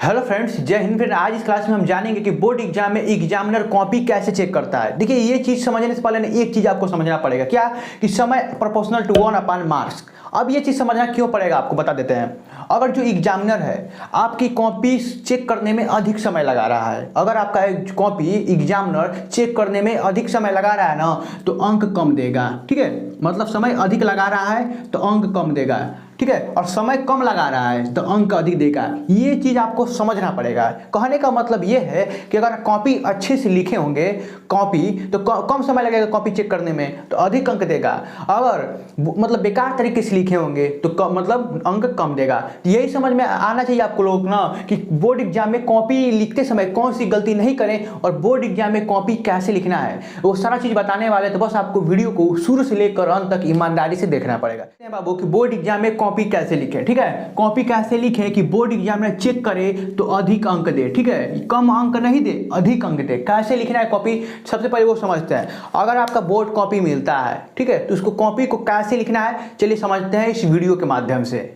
Hello friends, जय Hind. Friend, आज इस क्लास में हम जानेंगे कि बोर्ड एग्जाम में एग्जामिनर कॉपी कैसे चेक करता है। देखिए, ये चीज समझने से पहले ना एक चीज आपको समझना पड़ेगा, क्या कि समय प्रोपोर्शनल टू 1/मार्क्स। अब ये चीज समझना क्यों पड़ेगा आपको बता देते हैं। अगर जो एग्जामिनर है आपकी कॉपी चेक करने में अधिक समय लगा रहा है, अगर आपका कॉपी एग्जामिनर चेक करने में अधिक समय लगा रहा है ना, तो अंक कम देगा। ठीक है, मतलब समय अधिक लगा रहा है तो अंक कम देगा। ठीक है, और समय कम लगा रहा है तो अंक अधिक देगा। ये चीज आपको समझना पड़ेगा। कहने का मतलब ये है कि अगर कॉपी अच्छे से लिखे होंगे कॉपी तो कम समय लगेगा कॉपी चेक करने में, तो अधिक अंक देगा। अगर मतलब बेकार तरीके से लिखे होंगे तो मतलब अंक कम देगा। तो यही समझ में आना चाहिए आपको लोग ना कि बोर्ड एग्जाम में कॉपी लिखते समय कौन सी गलती नहीं करें और बोर्ड एग्जाम में कॉपी कैसे लिखना है, वो सारा चीज बताने वाले। तो बस आपको वीडियो को शुरू से लेकर अंत तक ईमानदारी से देखना पड़ेगा बाबू कि बोर्ड एग्जाम में कॉपी कैसे लिखे। ठीक है, कॉपी कैसे लिखे कि बोर्ड एग्जाम में चेक करे तो अधिक अंक दे। ठीक है, कम अंक नहीं दे, अधिक अंक दे। कैसे लिखना है कॉपी, सबसे पहले वो समझते हैं। अगर आपका बोर्ड कॉपी मिलता है, ठीक है, तो उसको कॉपी को कैसे लिखना है चलिए समझते हैं इस वीडियो के माध्यम से।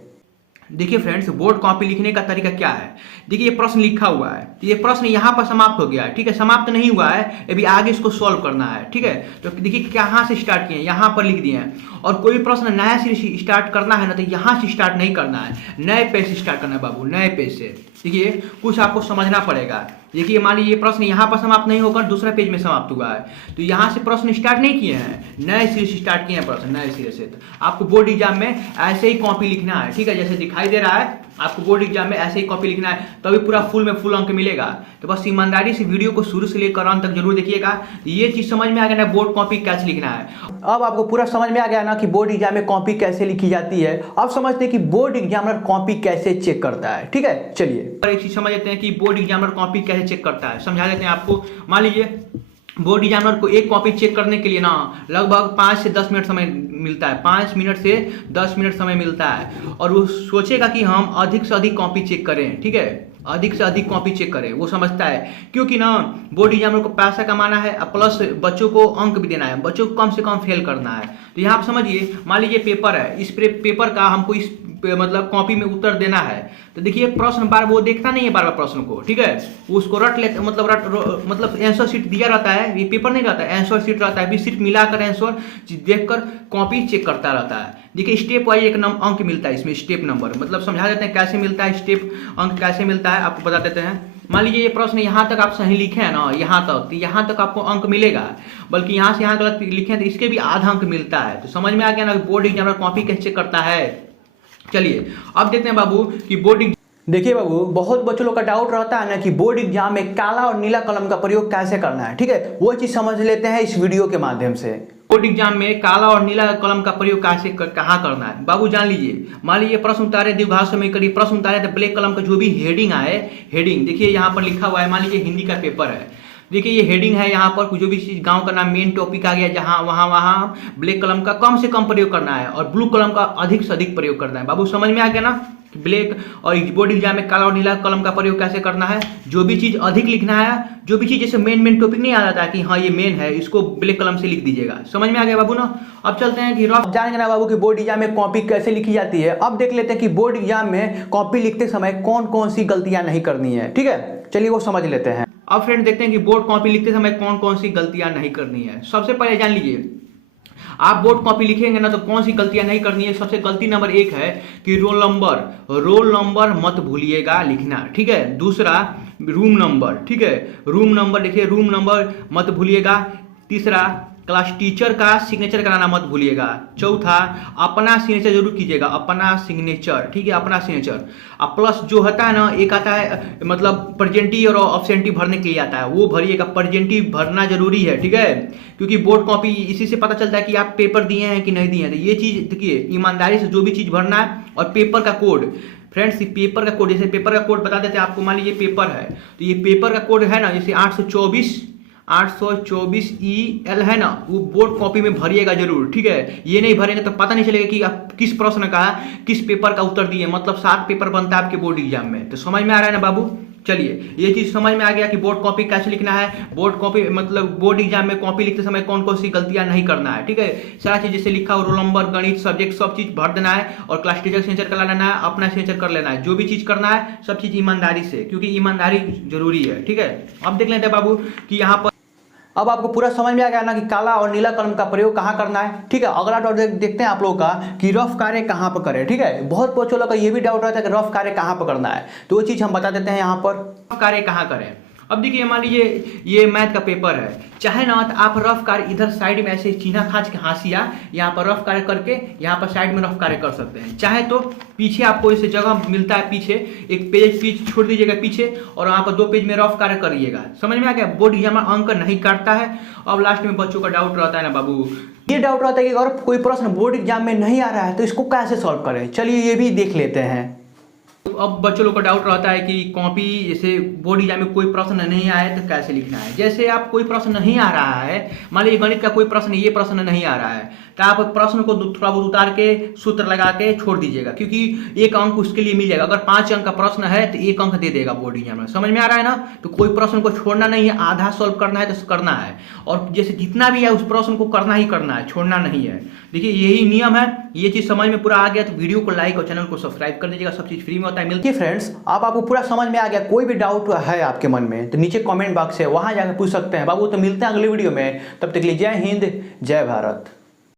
देखिए फ्रेंड्स, बोर्ड कॉपी लिखने का तरीका क्या है। देखिए, ये प्रश्न लिखा हुआ है, ये प्रश्न यहाँ पर समाप्त हो गया है। ठीक है, समाप्त नहीं हुआ है, अभी आगे इसको सॉल्व करना है। ठीक है, तो देखिए कहाँ से स्टार्ट किए, यहाँ पर लिख दिए हैं। और कोई भी प्रश्न नया से स्टार्ट करना है ना, तो यहाँ से स्टार्ट नहीं करना है, नए पेज से स्टार्ट करना है बाबू, नए पेज से। देखिए, कुछ आपको समझना पड़ेगा। देखिए, मान लीजिए ये प्रश्न यहाँ पर समाप्त नहीं होकर दूसरा पेज में समाप्त हुआ है, तो यहाँ से प्रश्न स्टार्ट नहीं किए हैं, नए सिरे से स्टार्ट किए हैं प्रश्न, नए सिरे से। तो आपको बोर्ड एग्जाम में ऐसे ही कॉपी लिखना है। ठीक है, जैसे दिखाई दे रहा है आपको बोर्ड एग्जाम में ऐसे ही कॉपी लिखना है, तभी पूरा फुल में फुल अंक मिलेगा। तो बस ईमानदारी से वीडियो को शुरू से लेकर अंत तक जरूर देखिएगा। ये चीज समझ में आ गया ना, बोर्ड कॉपी कैसे लिखना है। अब आपको पूरा समझ में आ गया ना कि बोर्ड एग्जाम में कॉपी कैसे लिखी जाती है। अब समझते हैं कि बोर्ड एग्जामिनर कॉपी कैसे चेक करता है। ठीक है, चलिए एक चीज समझ लेते हैं कि बोर्ड एग्जामिनर कॉपी कैसे चेक करता है, समझा देते हैं आपको। मान लीजिए बोर्ड एग्जामिनर को एक कॉपी चेक करने के लिए ना लगभग 5 से 10 मिनट समय मिलता है, 5 मिनट से 10 मिनट समय मिलता है। और वो सोचेगा कि हम अधिक से अधिक कॉपी चेक करें। ठीक है, अधिक से अधिक कॉपी चेक करें, वो समझता है क्योंकि ना बोर्ड एग्जामिनर को पैसा कमाना है, प्लस बच्चों को अंक भी देना है, बच्चों को कम से कम फेल करना है। तो यहाँ आप समझिए, मान लीजिए पेपर है, इस पेपर का हमको इस मतलब कॉपी में उत्तर देना है। तो देखिए प्रश्न बार वो देखता नहीं है बार बार प्रश्न को। ठीक है, उसको रट लेते मतलब आंसर शीट दिया रहता है, ये पेपर नहीं रहता है, आंसर शीट रहता है, भी सिर्फ मिलाकर आंसर देखकर कॉपी चेक करता रहता है। देखिए स्टेप वाइज एक अंक मिलता है इसमें, स्टेप नंबर मतलब समझा देते हैं कैसे मिलता है, स्टेप अंक कैसे मिलता है आपको बता देते हैं। मान लीजिए ये प्रश्न यहाँ तक आप सही लिखे हैं ना, यहाँ तक, तो यहाँ तक आपको अंक मिलेगा, बल्कि यहाँ से यहाँ गलत लिखे हैं तो इसके भी आधा अंक मिलता है। तो समझ में आ गया ना बोर्ड एग्जामिनर कॉपी कैसे चेक करता है। चलिए अब देखते हैं बाबू कि बोर्ड। देखिए बाबू, बहुत बच्चों लोग का डाउट रहता है ना कि बोर्ड एग्जाम में काला और नीला कलम का प्रयोग कैसे करना है। ठीक है, वो चीज समझ लेते हैं इस वीडियो के माध्यम से। बोर्ड एग्जाम में काला और नीला कलम का प्रयोग कैसे कहाँ करना है बाबू जान लीजिए। मान लीजिए प्रश्न उतारे, द्विघात में करिए प्रश्न उतारे, तो ब्लैक कलम का जो भी हेडिंग आए, हेडिंग देखिए यहाँ पर लिखा हुआ है। मान लीजिए हिंदी का पेपर है, देखिए ये हेडिंग है, यहाँ पर जो भी चीज गांव का नाम मेन टॉपिक आ गया, जहां वहां ब्लैक कलम का कम से कम प्रयोग करना है और ब्लू कलम का अधिक से अधिक प्रयोग करना है। बाबू समझ में आ गया ना, ब्लैक और बोर्ड एग्जाम में काला और नीला कलम का प्रयोग कैसे करना है। जो भी चीज अधिक लिखना है, जो भी चीज जैसे मेन टॉपिक नहीं आ जाता है कि हाँ ये मेन है, इसको ब्लैक कलम से लिख दीजिएगा। समझ में आ गया बाबू ना। अब चलते हैं कि जानेंगे ना बाबू कि बोर्ड एग्जाम में कॉपी कैसे लिखी जाती है। अब देख लेते हैं कि बोर्ड एग्जाम में कॉपी लिखते समय कौन कौन सी गलतियां नहीं करनी है। ठीक है, चलिए वो समझ लेते हैं। अब फ्रेंड देखते हैं कि बोर्ड कॉपी लिखते समय कौन कौन सी गलतियां नहीं करनी है। सबसे पहले जान लीजिए, आप बोर्ड कॉपी लिखेंगे ना तो कौन सी गलतियां नहीं करनी है। सबसे गलती नंबर 1 है कि रोल नंबर मत भूलिएगा लिखना। ठीक है, दूसरा रूम नंबर। ठीक है, रूम नंबर देखिए, रूम नंबर मत भूलिएगा। तीसरा क्लास टीचर का सिग्नेचर कराना मत भूलिएगा। चौथा अपना सिग्नेचर जरूर कीजिएगा, अपना सिग्नेचर। ठीक है, अपना सिग्नेचर। अब प्लस जो होता है ना, एक आता है मतलब प्रेजेंटी और ऑब्सेंटी भरने के लिए आता है, वो भरिएगा। प्रेजेंटी भरना जरूरी है। ठीक है, क्योंकि बोर्ड कॉपी इसी से पता चलता है कि आप पेपर दिए हैं कि नहीं दिए हैं। तो ये चीज देखिए ईमानदारी से जो भी चीज भरना है। और पेपर का कोड फ्रेंड्स, पेपर का कोड, जैसे पेपर का कोड बता देते हैं आपको। मान लीजिए पेपर है, तो ये पेपर का कोड है ना, जैसे 824EL है ना, वो बोर्ड कॉपी में भरिएगा जरूर। ठीक है, ये नहीं भरेंगे तो पता नहीं चलेगा कि आप किस प्रश्न का, किस पेपर का उत्तर दिए। मतलब 7 पेपर बनता है आपके बोर्ड एग्जाम में। तो समझ में आ रहा है ना बाबू। चलिए ये चीज़ समझ में आ गया कि बोर्ड कॉपी कैसे लिखना है, बोर्ड कॉपी मतलब बोर्ड एग्जाम में कॉपी लिखते समय कौन कौन सी गलतियां नहीं करना है। ठीक है, सारा चीज़ जैसे लिखा हो रोल नंबर, गणित, सब्जेक्ट, सब चीज़ भर देना है और क्लास टीचर सिग्नेचर करा लेना है, अपना सिग्नेचर कर लेना है। जो भी चीज़ करना है सब चीज़ ईमानदारी से, क्योंकि ईमानदारी जरूरी है। ठीक है, अब देख लेते हैं बाबू कि यहाँ पर अब आपको पूरा समझ में आ गया ना कि काला और नीला कलम का प्रयोग कहाँ करना है। ठीक है, अगला डाउट देखते हैं आप लोगों का कि रफ कार्य कहाँ पर करें। ठीक है, बहुत बच्चों लोग का ये भी डाउट रहता है कि रफ कार्य कहाँ पर करना है, तो वो चीज़ हम बता देते हैं यहाँ पर। रफ कार्य कहाँ करें, अब देखिए मान लीजिए ये मैथ का पेपर है, चाहे ना तो आप रफ कार्य इधर साइड में ऐसे चीना खाच के हाशिया यहाँ पर रफ कार्य करके यहाँ पर साइड में रफ कार्य कर सकते हैं। चाहे तो पीछे आपको इसे जगह मिलता है, पीछे एक पेज छोड़ दीजिएगा पीछे और वहाँ पर 2 पेज में रफ कार्य करिएगा। समझ में आ गया, बोर्ड एग्जाम में अंक नहीं काटता है। अब लास्ट में बच्चों का डाउट रहता है ना बाबू, ये डाउट रहता है कि अगर कोई प्रश्न बोर्ड एग्जाम में नहीं आ रहा है तो इसको कैसे सॉल्व करें। चलिए ये भी देख लेते हैं। अब बच्चों लोग का डाउट रहता है कि कॉपी जैसे बोर्ड एग्जाम में कोई प्रश्न नहीं आया तो कैसे लिखना है। जैसे आप कोई प्रश्न नहीं आ रहा है, मान लीजिए गणित का कोई प्रश्न, ये प्रश्न नहीं आ रहा है, तो आप प्रश्न को थोड़ा बहुत उतार के सूत्र लगा के छोड़ दीजिएगा, क्योंकि 1 अंक उसके लिए मिल जाएगा। अगर 5 अंक का प्रश्न है तो 1 अंक दे देगा बोर्ड एग्जाम में। समझ में आ रहा है ना, तो कोई प्रश्न को छोड़ना नहीं है, आधा सॉल्व करना है तो करना है, और जैसे जितना भी है उस प्रश्न को करना ही करना है, छोड़ना नहीं है। देखिए यही नियम है। ये चीज़ समझ में पूरा आ गया तो वीडियो को लाइक और चैनल को सब्सक्राइब कर दीजिएगा, सब चीज़ फ्री में होता है। मिलती है फ्रेंड्स, आपको पूरा समझ में आ गया, कोई भी डाउट है आपके मन में तो नीचे कमेंट बॉक्स है, वहां जाकर पूछ सकते हैं बाबू। तो मिलते हैं अगले वीडियो में, तब तक के लिए जय हिंद, जय भारत।